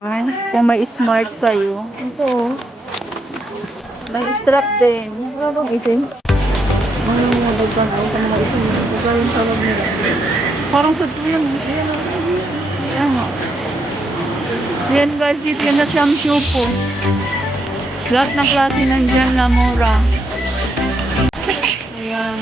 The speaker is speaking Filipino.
Ay, kung may smart kayo. Ito. May strap din. Ano bang itim? Ano yung nabagpan ako sa mga itim? Diba yung tawag nila? Parang sa yun. Ayan o. Yan guys, dito yan na siyang po. Lahat ng klase nandyan na mura. Ayan.